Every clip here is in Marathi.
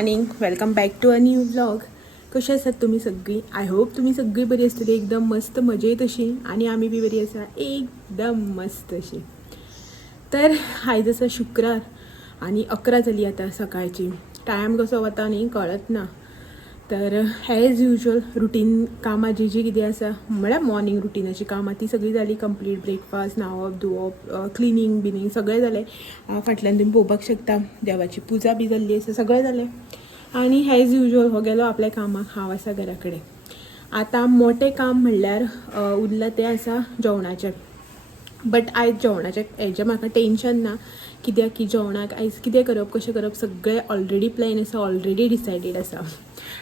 Morning, welcome back to a new vlog. कशी आसात तुम्ही सगळी? आय होप तुम्ही सगळी बरी असतली, एकदम मस्त मजेत अशी. आणि आम्ही बी बरी आसा, एकदम मस्त अशी. तर आयज आसा शुक्रार आणि 11 जाली आता सकाळची. टायम कसो वता न्ही कळत ना. तर ॲज युजल रुटीन कामां जी कितें आसा म्हळ्यार मॉर्निंग रुटीनाची कामां ती सगळी जाली कंप्लीट. ब्रेकफास्ट, न्हावप धुवप, क्लिनींग बिनींग सगळें जालें. फाटल्यान तुम्ही पळोवपाक शकता देवाची पुजा बी जाल्ली आसा, सगळें जालें. आणि ॲज युजल हो गेलो आपल्या कामाक, हांव आसा घरा कडेन. आतां मोटें काम म्हणल्यार उरलां तें आसा जेवणाचें. बट आयज जेवणाचें हेजें म्हाका टेंशन ना, कित्याक की जेवणाक आयज कितें करप कशें करप सगळें ऑलरेडी प्लॅन आसा, ऑलरेडी डिसायडेड आसा.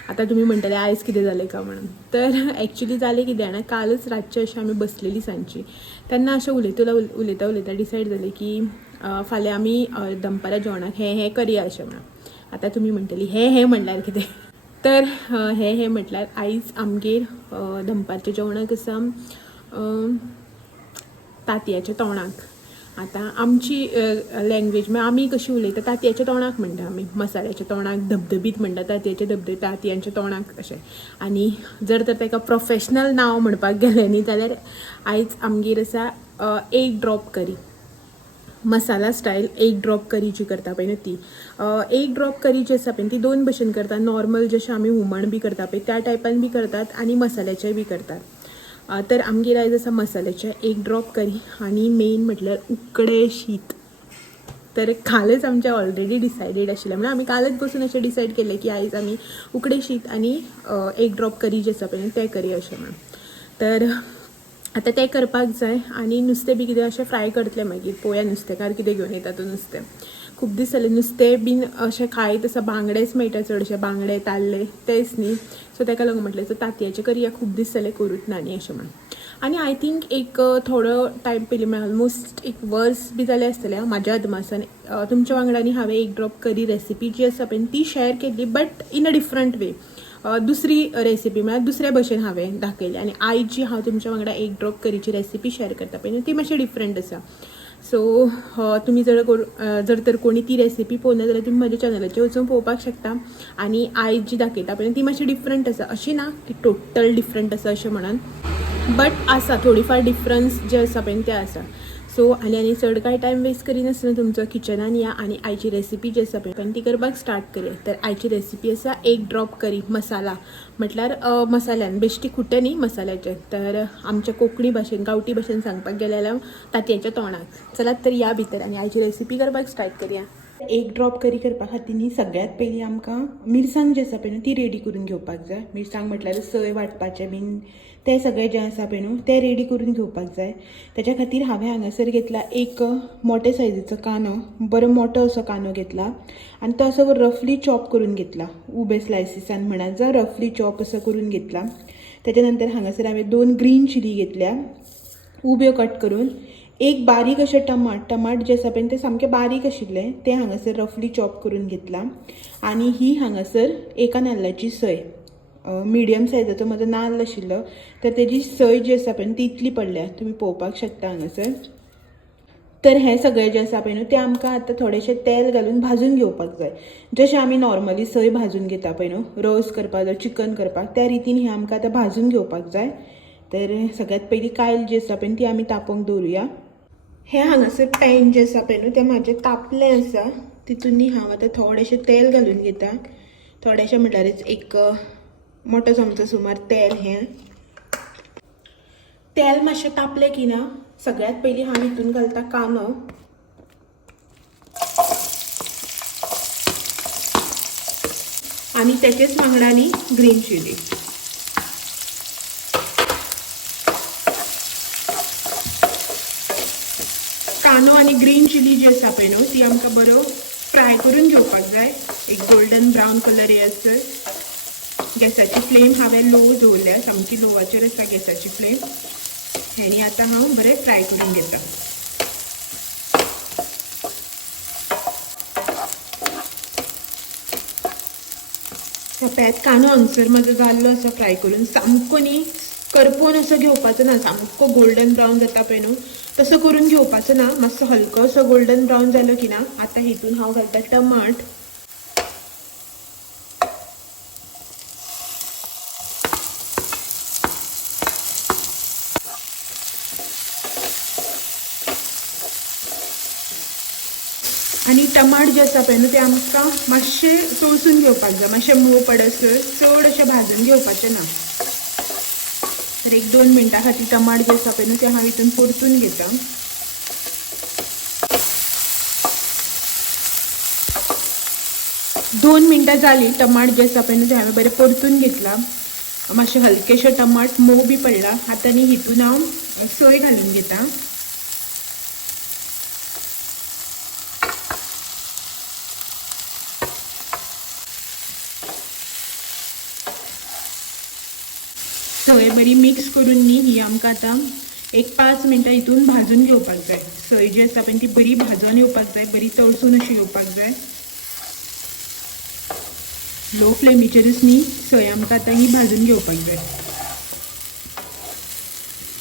आतां तुमी म्हणटले आयज कितें जालें काय म्हणून. तर एक्चुली जालें कितें जाणा, कालच रातचें अशें आमी बसलेलीं सांजची. तेन्ना अशें उलयता डिसायड जालें की फाल्यां आमी दनपारां जेवणाक हें करया अशें म्हणून. आतां तुमी म्हणटली हें म्हणल्यार कितें. तर हें म्हटल्यार आयज आमगेर दनपारच्या जेवणाक आसा तांतयाचें तोणाक. आतां आमची लँग्वेज म्हळ्यार आमी कशी उलयता तांतयाच्या तोणाक म्हणटा आमी. मसाल्याच्या तोणाक धबधबीत म्हणटा, तांतयांच्या तोणाक अशें. आनी जर तर ताका प्रोफेशनल नांव म्हणपाक गेलें न्ही जाल्यार आयज आमगेर आसा एक ड्रॉप करी. मसाला स्टायल एक ड्रॉप करी जी करता पळय न्हू ती. एक ड्रॉप करी जी आसा पळय ती दोन भशेन करता. नॉर्मल जशें आमी हुमण बी करता पळय त्या टायपान बी करतात आनी मसाल्याचें बी करतात. तर आमगेर आयज आसा मसाल्याचें एक ड्रॉप करी आनी मेन म्हटल्यार उकडें शीत. तर कालच आमचें ऑलरेडी डिसायडेड आशिल्लें, म्हणल्यार आमी कालच बसून अशें डिसायड केलें की आयज आमी उकडें शीत आनी एक ड्रॉप करी जें आसा पळय तें करया अशें म्हणून. तर आतां तें करपाक जाय आनी नुस्तें बी कितें अशें फ्राय करतलें मागीर. पळोवया नुस्तेकार कितें घेवन येता तो नुस्तें. खूब दीस जालें नुस्तें बीन अशें खायत आसा, बांगडेच मेळटा चडशे, बांगडे ताल्ले तेच न्ही. सो ताका लागून म्हटलें सो तांतयाचें करया, खूब दीस जालें करूच ना न्ही अशें म्हणून. आनी आय थिंक एक थोडो टायम पयलीं म्हळ्यार ऑलमोस्ट एक वर्स बी जालें आसतलें म्हाज्या अदमासान तुमच्या वांगडानी हांवें एक ड्रॉप करी रेसिपी जी आसा पळय ती शेअर केल्ली, बट इन अ डिफरंट वे. दुसरी रेसिपी म्हळ्यार दुसऱ्या भशेन हांवें दाखयली. आनी आयज जी हांव तुमच्या वांगडा एक ड्रॉप करीची रेसिपी शेअर करता पळय ती मातशी डिफरंट आसा. सो तुमी जर तर कोणी ती रेसिपी पळोवना जाल्यार तुमी म्हज्या चॅनलाचेर वचून पळोवपाक शकता. आनी आयज जी दाखयता पळय ती मातशी डिफरंट आसा. अशी ना की टोटल डिफरंट आसा अशें म्हणून, बट आसा थोडीफार डिफरन्स जे आसा पळय ते आसा. सो आनी चड कांय टायम वेस्ट करिनासतना तुमचो किचनान या आनी आयची रेसिपी जी आसा पळय ती करपाक स्टार्ट करया. तर आयची रेसिपी आसा एक ड्रॉप करी मसाला. म्हटल्यार मसाल्यान बेश्टी खुट्टे न्ही मसाल्याचे. तर आमच्या कोंकणी भाशेन गांवठी भाशेन सांगपाक गेले जाल्यार तांतयाच्या तोणाक. चलात तर या भितर आनी आयची रेसिपी करपाक स्टार्ट करया. एक ड्रॉप करी करपा खातीर न्ही सगळ्यात पयलीं आमकां मिरसांग जी आसा पळय न्हू ती रेडी करून घेवपाक जाय. मिरसांग म्हटल्यार सय वांटपाचें बीन तें सगळें जें आसा पळय न्हू तें रेडी करून घेवपाक जाय. तेच्या खातीर हांवें हांगासर घेतला एक मोठे सायजीचो कांदो, बरो मोठो असो कांदो घेतला आनी तो असो रफली चॉप करून घेतला. उबे स्लायसिसान म्हणा जा रफली चॉप असो करून घेतला. त्याच्या नंतर हांगासर हांवें 2 ग्रीन चिली घेतल्या उब्यो कट करून. एक बारीक अशें टमाट जे आसा पळय ते सामके बारीक आशिल्ले ते हांगासर रफली चॉप करून घेतला. आनी ही हांगासर एका नाल्लाची सय, मिडियम सायजाचो म्हजो नाल्ल आशिल्लो तर तेजी सय जी आसा पळय ती इतली पडल्या, तुमी पळोवपाक शकता हांगासर. तर हें सगळें जें आसा पळय न्हू तें आमकां आतां थोडेंशें तेल घालून भाजून घेवपाक जाय. जशें आमी नॉर्मली सय भाजून घेता पळय न्हू रोस करपाक जाय, चिकन करपाक, त्या रितीन हें आमकां आतां भाजून घेवपाक जाय. तर सगळ्यात पयलीं कायल जी आसा पळय ती आमी तापोवंक दवरुया. हें हांगासर पॅन जें आसा पळय न्हू तें म्हाजें तापलें आसा. तितून न्ही हांव आतां थोडेंशें तेल घालून घेता. थोडेंशें म्हटल्यारच एक मोठो चमचो सुमार तेल. हें तेल मातशें तापलें की ना सगळ्यात पयलीं हांव हितून घालता कांदो आनी तेचेच वांगडानी ग्रीन चिली. कांदो आनी ग्रीन चिली जी आसा पळय न्हू ती आमकां बरो फ्राय करून घेवपाक जाय. एक गोल्डन ब्रावन कलर येयसर. गॅसाची फ्लेम हांवें लो दवरल्या, सामकी लोवाचेर आसा गॅसाची फ्लेम. हेणी आतां हांव बरें फ्राय करून घेता. पळयात कांदो हांगसर म्हाजो जाल्लो आसा फ्राय करून. सामको न्ही करपून असो घेवपाचो ना, सामको गोल्डन ब्रावन जाता पळय न्हू तसो करून घेवपाचो ना. मातसो हलकोसो गोल्डन ब्रावन जालो की ना आतां हितून हांव घालता टमाट आणि टमाट जे आसा पळय न्हू ते आमकां मातशें तळसून घेवपाक जाय, मातशें मोव पडसर चड अशें भाजून घेवपाचें ना. तर 1-2 मिनटां खातीर टमाट जे आसा पळय न्हू ते हांव हितून परतून घेता. 2 मिनटां जाली. टमाट जे आसा पळय न्हू ते हांवें बरें परतून घेतला. मातशें हलकेशें टमाट मोव बी पडला. आतां न्ही हितून हांव सोय घालून घेता. सोय बरी मिक्स करून न्ही ही आमकां आतां एक 5 मिनटां हितून भाजून घेवपाक जाय. सोय जी आसा पळय ती बरी भाजून येवपाक जाय, बरी तळसून अशी येवपाक जाय. लो फ्लेमीचेरूच न्ही सोय आमकां आतां ही भाजून घेवपाक जाय.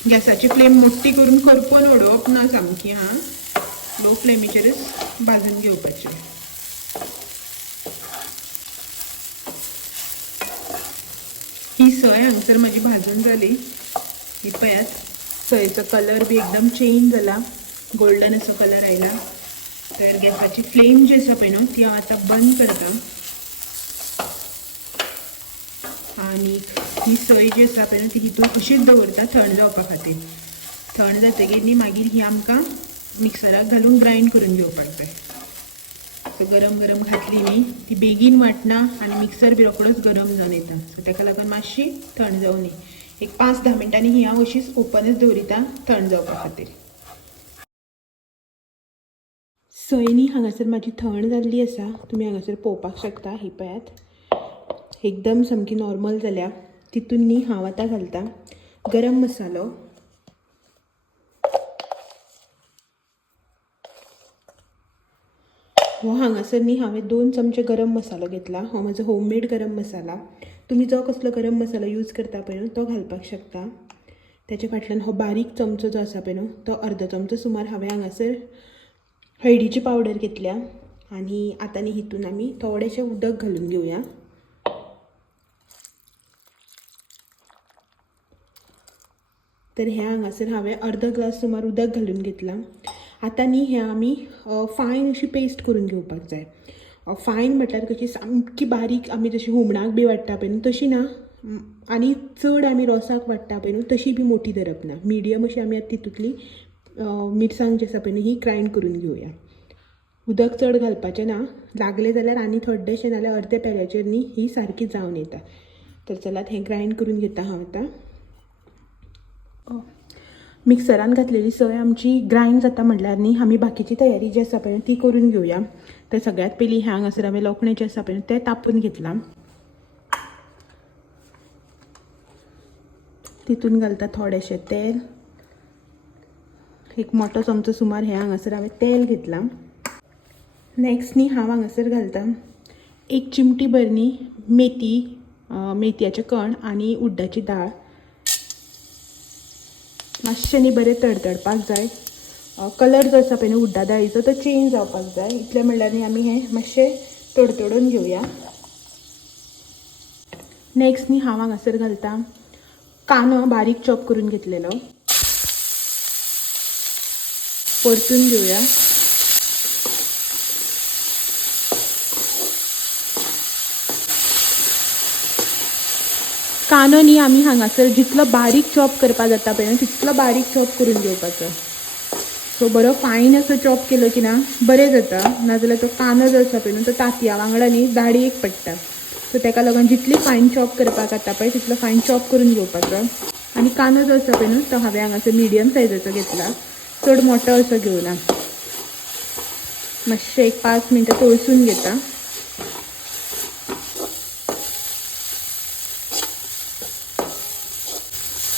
गॅसाची फ्लेम मोठी करून करपून उडोवप ना सामकी. लो फ्लेमीचेरूच भाजून घेवपाचें. ही सोय हांगसर म्हाजी भाजून जाली. ही पळयात, सोयेचो कलर बी एकदम चेंज जाला, गोल्डन असो कलर आयला. तर गॅसाची फ्लेम जी आसा पळय न्हू ती हांव आतां बंद करता. आनी ही सोय जी आसा पळय न्हू ती हितून अशीच दवरता थंड जावपा खातीर. थंड जातकीर न्ही मागीर ही आमकां मिक्सराक घालून ग्रायंड करून घेवपाक जाय. सो गरम गरम घातली न्ही ती बेगीन वाटना आनी मिक्सर बी रोखडोच गरम जावन येता. सो ताका लागून मातशी थंड जावं न्ही. एक 5-10 मिनटांनी ही हांव अशीच ओपनच दवरिता थंड जावपा खातीर. सोय न्ही हांगासर म्हाजी थंड जाल्ली आसा. तुमी हांगासर पळोवपाक शकता. ही पळयात, एकदम सामकी नॉर्मल जाल्या. तितून न्ही हांव आतां घालता गरम मसालो. हो हांगासर न्ही हांवें 2 चमचे गरम मसालो घेतला. हो म्हजो होममेड गरम मसाला. तुमी जो कसलो गरम मसालो यूज करता पळय न्हू तो घालपाक शकता. त्याच्या फाटल्यान हो बारीक चमचो जो आसा पळय न्हू तो अर्दो चमचो सुमार हांवें हांगासर हळदीची पावडर घेतल्या. आनी आतां न्ही हितून आमी थोडेशें उदक घालून घेवया. तर ह्या हांगासर हांवें अर्दो ग्लास सुमार उदक घालून घेतलां. आतां न्ही हें आमी फायन अशी पेस्ट करून घेवपाक जाय. फायन म्हटल्यार कशी सामकी बारीक आमी जशी हुमणाक बी वाडटा पळय न्हू तशी ना, आनी चड आमी रोसाक वाडटा पळय न्हू तशी बी मोठी धरप ना. मिडियम अशी आमी आतां तितूंतली मिरसांग जी आसा पळय न्हू ही ग्रायंड करून घेवया. उदक चड घालपाचें ना. लागलें जाल्यार आनी थोडेशें नाल्यार अर्दे पेल्याचेर न्ही ही सारकी जावन येता. तर चलात हें ग्रायंड करून घेता हांव आतां. मिक्सरान घातलेली सोय आमची ग्रायंड जाता म्हटल्यार न्ही आमी बाकीची तयारी जी आसा पळय ती करून घेवया. तर सगळ्यात पयलीं हांगासर हांवें लोकणें जें आसा पळय तें तापून घेतलां. तितून घालता थोडेशें तेल. एक मोठो चमचो सुमार हें हांगासर हांवें तेल घेतलां. नेक्स्ट न्ही हांव हांगासर घालता 1 चिमटी भर न्ही मेथी, मेथयाचें कण आनी उड्डाची दाळ. मातशें न्ही बरें तडतडपाक जाय. कलर जो आसा पळय न्ही उड्डा दाळीचो तो चेंज जावपाक जाय. इतलें म्हणल्यार न्ही आमी हें मातशें तडतडून घेवया. नेक्स्ट न्ही हांव हांगासर घालता कांदो बारीक चॉप करून घेतलेलो. परतून घेवया. कांदो न्ही आमी हांगासर जितलो बारीक चॉप करपा जाता पळय तितलो बारीक चॉप करून घेवपाचो. सो बरो फायन असो चॉप केलो की ना बरें जाता. नाजाल्यार तो कांदो जो आसा पळय न्हू तो तांतया वांगडा न्ही दाळयेक पडटा. सो ताका लागून जितली फायन चॉप करपाक जाता पळय तितलो फायन चॉप करून घेवपाचो. आनी कांदो जो आसा पळय न्हू तो हांवें हांगासर मिडियम सायजाचो घेतला. चड मोठो असो घेवना. मातशें एक 5 मिनटां तळसून घेता.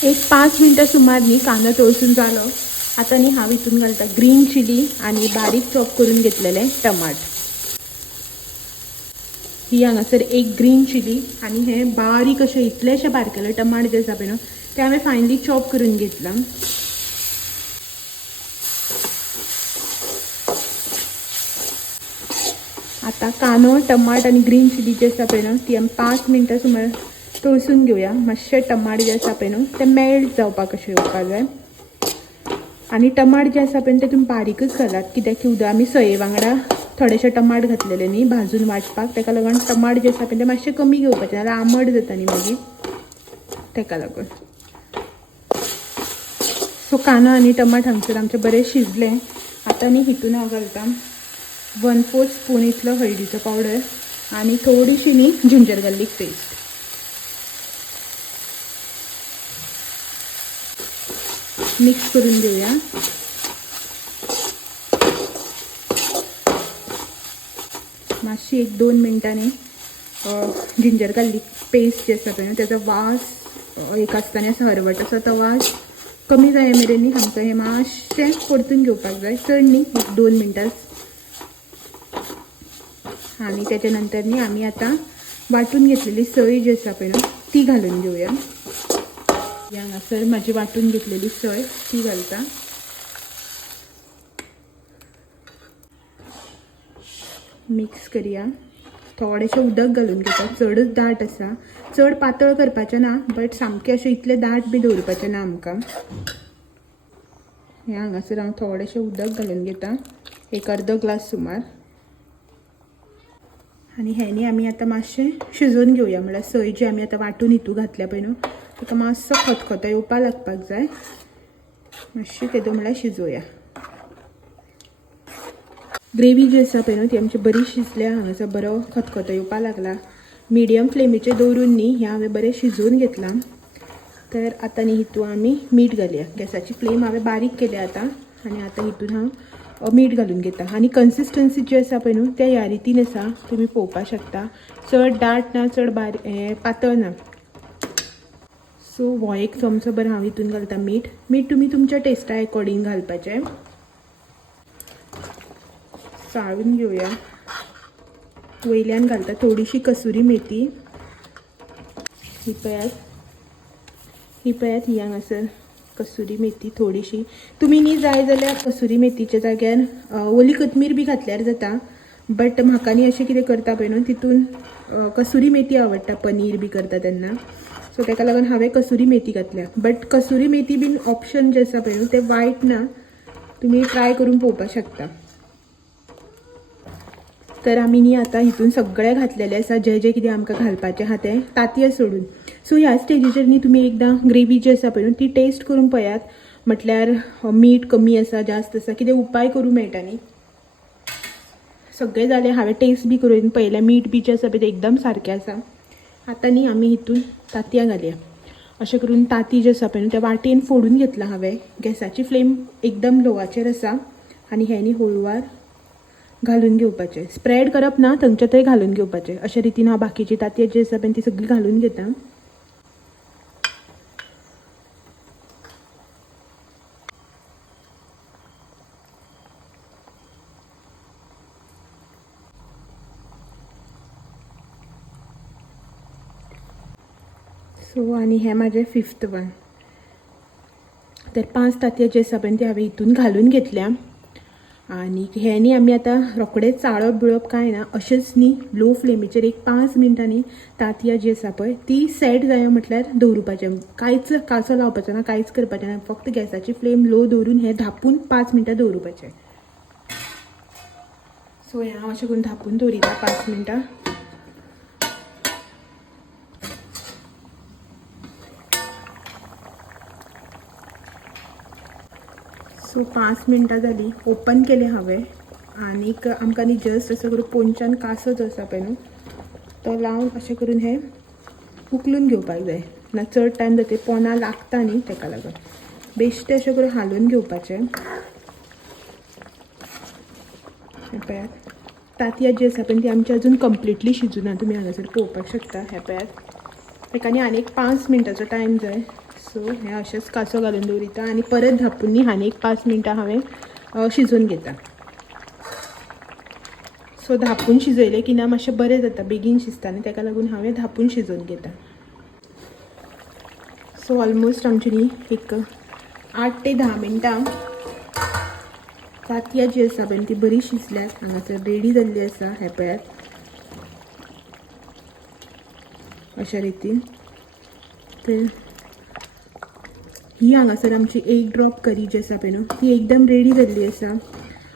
एक 5 मिनटां सुमार न्ही कांदो तळसून जालो. आतां न्ही हांव हितून घालता ग्रीन चिली आनी बारीक चॉप करून घेतलेले टमाट. ही हांगासर एक ग्रीन चिली आनी हे बारीक अशें इतलेशें बारकेले टमाट जे आसा पळय न्हू ते हांवें फायनली चॉप करून घेतला. आतां कांदो टमाट आनी ग्रीन चिली जी आसा पळय न्हू ती आमी 5 मिनटां सुमार तळसून घेवया. मातशें टमाट जे आसा पळय न्हू ते मेल्ट जावपाक अशें येवपाक जाय. आनी टमाट जे आसा पळय ते तुमी बारीकच घालात कित्याक की उदक आमी सये वांगडा थोडेशे टमाट घातलेले न्ही भाजून वाटपाक, ताका लागून टमाट जे आसा पळय ते मातशे कमी घेवपाचे, नाल्यार आंबट जाता न्ही मागीर, ताका लागून. सो कांदो आनी टमाट हांगसर आमचे बरें शिजले. आतां न्ही हितून हांव घालता 1/4 स्पून इतलो हळदीचो पावडर आनी थोडीशी न्ही जिंजर गार्लीक पेस्ट. मिक्स करून घेऊया. मातशी 1-2 मिनटांनी जिंजर गार्लीक पेस्ट जी आसा पळय तेजो वास एक आसतना असो हरवट असो तो वास कमी जाय मेरेन न्ही आमकां हें मातशें परतून घेवपाक जाय, चड न्ही 1-2 मिनटां. आनी तेच्या नंतर न्ही आमी आतां वाटून घेतलेली सय जी आसा पळय ती घालून घेवया. हांगासर म्हाजी वाटून घेतलेली सय ती घालता. मिक्स करूया. थोडेशें उदक घालून घेता, चडच दाट आसा, चड पातळ करपाचें ना बट सामकें अशें इतलें दाट बी दवरपाचें ना आमकां. हें हांगासर हांव थोडेशें उदक घालून घेता, एक अर्दो ग्लास सुमार. आनी हें आमी आतां मातशें शिजोवन घेवया. म्हळ्यार सय जी आमी आतां वाटून हितू घातल्या पळय न्हू ताका मातसो खतखतो येवपा लागपाक जाय. मातशी तेदो म्हळ्यार शिजोवया. ग्रेवी जी आसा पळय न्हू ती आमची बरी शिजल्या. हांगासर बरो खतखतो येवपा लागला. मिडियम फ्लेमीचेर दवरून न्ही हें हांवें बरें शिजोवन घेतलां. तर आतां न्ही हितून आमी मीठ घालया. गॅसाची फ्लेम हांवें बारीक केल्या आतां आनी आतां हितून हांव मीठ घालून घेता. आनी कन्सिस्टन्सी जी आसा पळय न्हू त्या ह्या रितीन आसा, तुमी पळोवपाक शकता. चड दाट ना, चड पातळ ना. सो हो एक चमचो भर हांव हितून घालता मीठ. मीठ तुमी तुमच्या टेस्टा अकॉर्डिंग घालपाचें. चाळून घेवया. वयल्यान घालता थोडीशी कसुरी मेथी. ही पळयात ही हांगासर कसुरी मेथी थोडीशी. तुमी न्ही जाय जाल्यार कसुरी मेथीच्या जाग्यार ओली कोथमीर बी घातल्यार जाता, बट म्हाका न्ही अशें कितें करता पळय न्हू तितून कसुरी मेथी आवडटा पनीर बी करता तेन्ना, सो ताका लागून हांवें कसुरी मेथी घातल्या. बट कसुरी मेथी बीन ऑप्शन जे आसा पळय न्हू ते वायट ना, तुमी ट्राय करून पळोवपाक शकता. तर आमी न्ही आतां हितून सगळें घातलेलें आसा जें जें कितें आमकां घालपाचें आहा तें तांतयां सोडून. सो ह्या स्टेजीचेर न्ही तुमी एकदां ग्रेवी जी आसा पळय न्हू ती टेस्ट करून पळयात. म्हटल्यार मीठ कमी आसा जास्त आसा कितें उपाय करूं मेळटा न्ही. सगळें जालें, हांवें टेस्ट बी करून पळयलें, मीठ बी जें आसा पळय तें एकदम सारकें आसा. आतां न्ही आमी हितून तांतयां घालया. अशें करून तांती जी आसा पळय न्हू त्या वाटेन फोडून घेतलां हांवें. गॅसाची फ्लेम एकदम लोवाचेर आसा आनी हें न्ही हळुवार घालून घेवपाचें. स्प्रेड करप ना, थंयच्या थंय घालून घेवपाचें. अशे रितीन हांव बाकीची तांतयां जी आसा पळय ती सगळी घालून घेता. सो आनी हें म्हाजें 5th वन. तर 5 तांतयां जी आसा पळय ती हांवें हितून घालून घेतल्या. आनी हें न्ही आमी आतां रोखडेंच चाळप बिळप कांय ना, अशेंच न्ही लो फ्लेमीचेर एक 5 मिनटांनी तांतयां जी आसा पळय ती सेट जायो म्हटल्यार दवरुपाचें. कांयच कांसो लावपाचो ना, कांयच करपाचें ना, फक्त गॅसाची फ्लेम लो दवरून हें धापून 5 मिनटां दवरुपाचें. सो हें हांव अशें करून धापून दवरिता 5 मिनटां. सो 5 मिनटां जालीं, ओपन केलें हांवें आनीक आमकां न्ही जस्ट असो करून पोंच्यान कासो जो आसा पळय न्हू तो लावन अशें करून हें उखलून घेवपाक जाय. ना चड टायम जाता पोंदां लागता न्ही ताका लागून बेश्टें अशें करून हालोवन घेवपाचें. पळयात तांतयां जी आसा पळय ती आमची अजून कंप्लिटली शिजूना, तुमी हांगासर पळोवपाक शकता. हें पळयात ताका न्ही आनीक 5 मिनटाचो टायम जाय. सो हें अशेंच कासो घालून दवरिता आनी परत धापून न्ही आनीक 5 मिनटां हांवें शिजोवन घेता. सो धापून शिजयलें की ना मातशें बरें जाता, बेगीन शिजता न्ही ताका लागून हांवें धापून शिजोवन घेता. सो ऑलमोस्ट आमची न्ही एक 8 ते 10 मिनटां तांतयां जी आसा पळय ती बरी शिजल्यात. हांगासर रेडी जाल्ली आसा. हें पळयात अशा रितीन. तर ही हांगासर आमची 1 ड्रॉप करी जी आसा पळय न्हू ती एकदम रेडी जाल्ली आसा.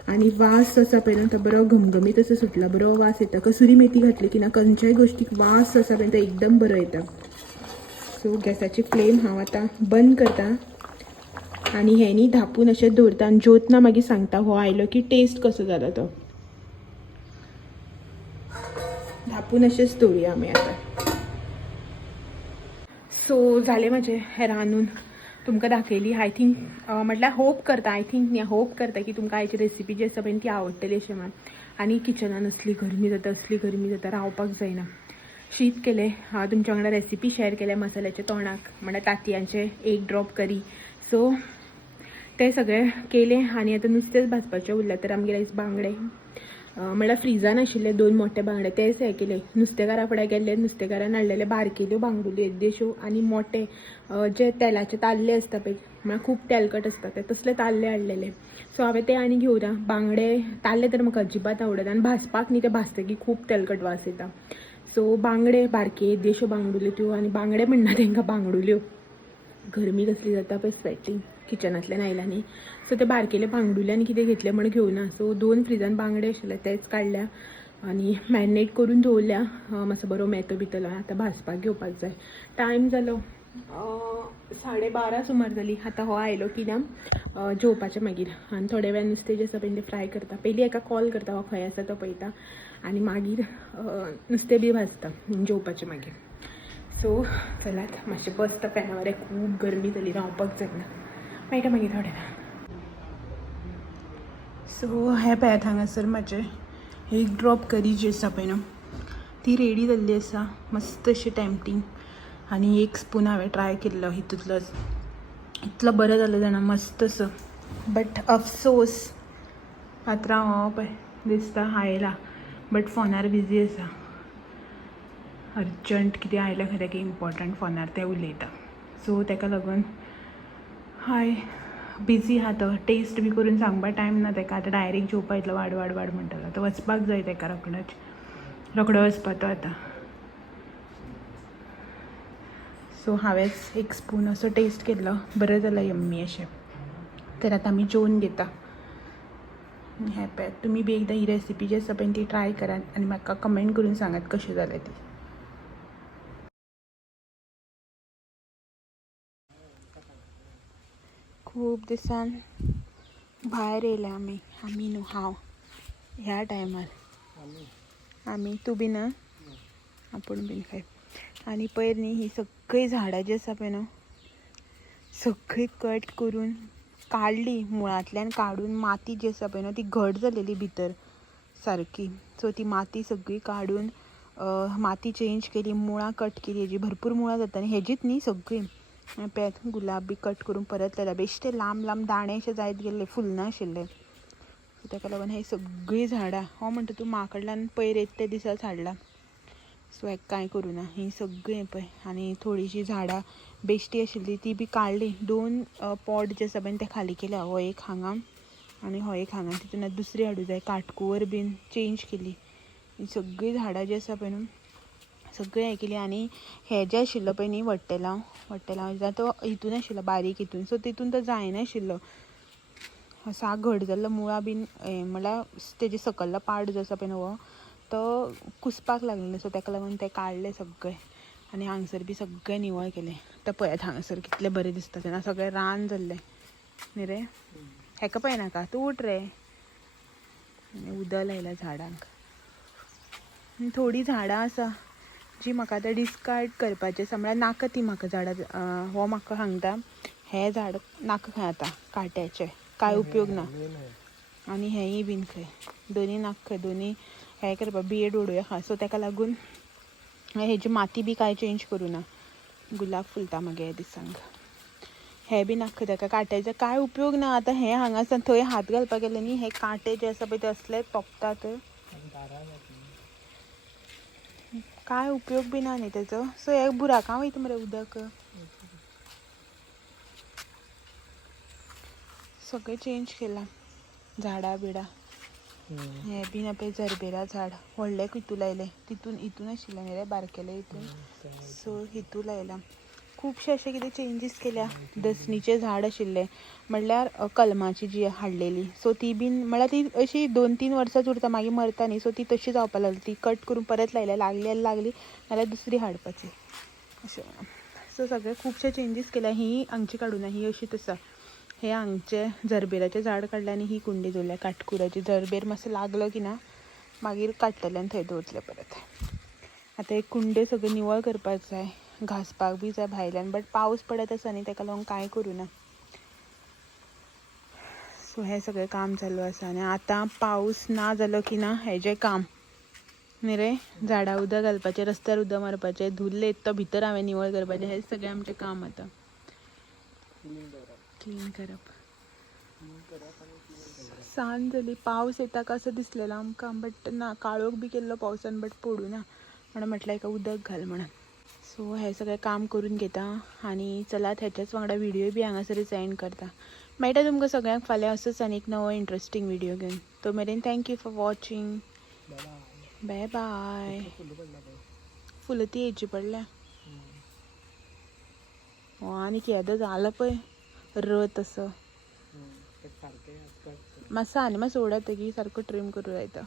आणि वास असा पळय तो बरो घमघमीत असो सुटला, बरो वास येता. कसुरी मेथी घातली की ना खंयच्याय गोष्टीक वास असा पळय तो एकदम बरो येता. सो गॅसाची फ्लेम हांव आतां बंद करता आणि हेनी धापून अशें दवरता आनी जेवतना मागीर सांगता हो आयलो की टेस्ट कसो जाला तो. धापून अशेंच दवरुया आमी आतां. सो झालें म्हजें हें रांदून तुमकां दाखयली. आय थिंक म्हटल्यार होप करता, होप करता की तुमकां आयची रेसिपी जी आसा पळय ती आवडटली अशें म्हणून. आनी किचनान असली गरमी जाता रावपाक जायना. शीत केलें, तुमच्या वांगडा रेसिपी शेअर केल्या मसाल्याच्या तोंडाक म्हळ्यार तांतयांचें 1 ड्रॉप करी. सो ते सगळें केलें आनी आतां नुस्तेंच भाजपाचें उरलें. तर आमगेर आयज बांगडे म्हळ्यार फ्रिजान आशिल्ले 2 मोठे बांगडे तेच हें केले. नुस्तेकारा फुडें गेल्ले, नुस्तेकारान हाडलेले बारकेल्यो बांगडुल्यो येद्योश्यो आनी मोठे जे तेलाचे ताल्ले आसता पळय म्हळ्यार खूब तेलकट आसता ते तसले ताल्ले हाडलेले. सो हांवें ते आनी घेवना. बांगडे ताल्ले तर म्हाका अजिबात आवडना आनी भाजपाक न्ही ते भाजतकीर खूब तेलकट वास येता. सो बांगडे बारके येद्योश्यो बांगडुल्यो त्यो आनी बांगडे म्हणना तांकां बांगडुल्यो. गरमी कसली जाता पळय स्वेटींग किचनांतल्यान आयला न्ही. सो ते बारकेले बांगडुले आनी कितें घेतले म्हण घेवना. सो 2 फ्रिजान बांगडे आशिल्ले तेच काडल्या आनी मॅरिनेट करून दवरल्या. मातसो बरो मेतो भितरलो. आतां भाजपाक घेवपाक जाय. टायम जालो 12:30 सुमार जाली. आतां हो आयलो की ना जेवपाचें मागीर आनी थोड्या वेळान नुस्तें जें आसा पळय तें फ्राय करता. पयलीं एका कॉल करता हो खंय आसा तो पळयता आनी मागीर नुस्तें बी भाजता जेवपाचें मागीर. सो चलात मातशें बसता फॅना वरें. खूब गरमी जाली रावपाक जायना. मेळटा मागीर थोड्या वेळान. सो हें पळयात हांगासर म्हाजें 1 ड्रॉप करी जी आसा पळय न्हू ती रेडी जाल्ली आसा. मस्त अशी टॅम्पटींग आनी 1 स्पून हांवें ट्राय केल्लो हितूंतलोच. इतलो बरो जालो जाणा मस्त असो. बट अफसोस पात्रांव हो पळय दिसता आयला बट फोनार बिजी आसा. अर्जंट कितें आयलें खरें की इम्पॉर्टंट फोनार तें उलयता. सो ताका लागून हाय बिजी आहा तो. टेस्ट बी करून सांगपाक टायम ना ताका. आतां डायरेक्ट जेवपा येतलो वाड म्हणटालो. तो वचपाक जाय ताका रोखडो वचपा तो आतां. सो हांवेंच 1 स्पून असो टेस्ट केल्लो. बरो जाला यम्मी अशें. तर आतां आमी जेवून घेता. हें पळयात तुमी बी एकदां ही रेसिपी जी आसा पळय ती ट्राय करात आनी म्हाका कमेंट करून सांगात कशें जालें ती. खूब दिसान भायर येयले आमी न्हू हांव ह्या टायमार आमी तूं बी ना आपूण बीन खंय. आनी पयर न्ही ही सगळीं झाडां जी आसा पळय न्हू सगळीं कट करून काडली. मुळांतल्यान काडून माती जी आसा पळय न्हू ती घट जालेली भितर सारकी. सो ती माती सगळी काडून माती चेंज केली. मुळां कट केली. हेजी भरपूर मुळां जाता आनी हेजीच न्ही सगळीं. पळयात गुलाब बी कट करून परत लायला. बेश्टे लांब लांब दाणे अशे जायत गेल्ले फुलना आशिल्ले. सो ताका लागून हे सगळीं झाडां हो म्हणटा तूं म्हाका कडल्यान पयर येता ते दिसाच हाडला. सो हेका कांय करूं ना. ही सगळीं पळय आनी थोडीशीं झाडां बेश्टी आशिल्ली ती बी काडली. 2 पॉट जे आसा पळय ते खाली केल्या. हो एक हांगा आनी हो एक हांगा. तितून आतां दुसरी हाडूं जाय. काटकुवर बीन चेंज केली. ही सगळीं झाडां जी आसा पळय न्हू सगळें हें केली. आनी हें जें आशिल्लो पळय न्ही वट्टेलांव तो हितून आशिल्लो बारीक हितून. सो तितून तो जायनाशिल्लो. सा घट जाल्लो मुळां बीन म्हणल्यार तेजे सकयल्लो पार्ट जो आसा पळय न्हू हो तो कुसपाक लागलेलो. सो ताका लागून तें काडलें सगळें आनी हांगसर बी सगळें निवळ केलें. तो पळयात हांगासर कितलें बरें दिसता तेन्ना सगळें रान जाल्लें न्ही रे. हेका पळयनाका तूं उठ रे. उदक लायलां झाडांक. थोडीं झाडां आसा जी म्हाका आतां डिस्कार्ड करपाची आसा म्हळ्यार नाका ती म्हाका झाडां. हो म्हाका सांगता हें झाड नाका खंय आतां काट्याचें कांय उपयोग ना. आनी हेंय बीन खंय दोनी नाका खंय. दोनी हें करपा बियड उडोवया खा. सो ताका लागून हेजी माती बी कांय चेंज करूं ना. गुलाब फुलता मागे ह्या दिसांक. हें बी नाका ताका काट्याचें कांय उपयोग ना. आतां हें हांगासर थंय हात घालपाक गेले न्ही हे कांटे जे आसा पळय ते असले तोपतात कांय उपयोग बी ना न्ही तेजो. सो हे बुराकां वयता मरे उदक. सगळें चेंज केलां झाडां बिडां. हें बीन पळय जरबेरा झाड व्हडलें हितू लायलें. हितून आशिल्लें न्ही रे बारकेलें हितून. सो हितू लायलां. खुबशे अशे कितें चेंजीस केल्या. दसणीचें झाड आशिल्लें म्हणल्यार कलमाची जी हाडलेली, सो ती बीन म्हणल्यार ती अशी 2-3 वर्सां उरता मागीर मरता न्ही, सो ती तशी जावपाक लागली. ती कट करून परत लायल्या, लागली नाल्यार दुसरी हाडपाची अशें. सो सगळे खुबशे चेंजीस केल्या. ही हांगची काडूना, ही अशीच आसा. हे हांगचे झरबेराचें झाड काडलें आनी ही कुंडी दवरल्या काटकुराची. झरबेर मातसो लागलो की ना मागीर काडटलें आनी थंय दवरतलें परत. आतां एक कुंड्यो सगळ्यो निवळ करपाक जाय, घासपाक बी जाय भायल्यान, बट पावस पडत आसा न्ही ताका लागून कांय करूना. सो हें सगळें काम चालू आसा. आनी आतां पावस ना जालो की ना हेजें काम न्ही रे, झाडां उदक घालपाचें, रस्त्यार उदक मारपाचें, धुल्ल येता तो भितर हांवें निवळ करपाचें, हें सगळें आमचें काम आतां. क्लीन करप. सांज जाली, पावस येता कसो दिसलेलो आमकां, बट ना, काळोख बी केल्लो पावसान बट पडूं ना. म्हणून म्हटल्यार एका उदक घाल म्हणून. सो हें सगळें काम करून घेता आनी चलात हेच्याच वांगडा व्हिडियो बी हांगासरच एंड करता. मेळटा तुमकां सगळ्यांक फाल्यां असोच आनी एक नवो इंट्रस्टींग व्हिडियो घेवन. तो मेरेन thank you for watching. Bye bye. फुलां ती हेची पडल्या. आनी येदो जाला पळय रथ असो. मातसो आनी मातसो वडतकीर सारको ट्रीम करूं जायता.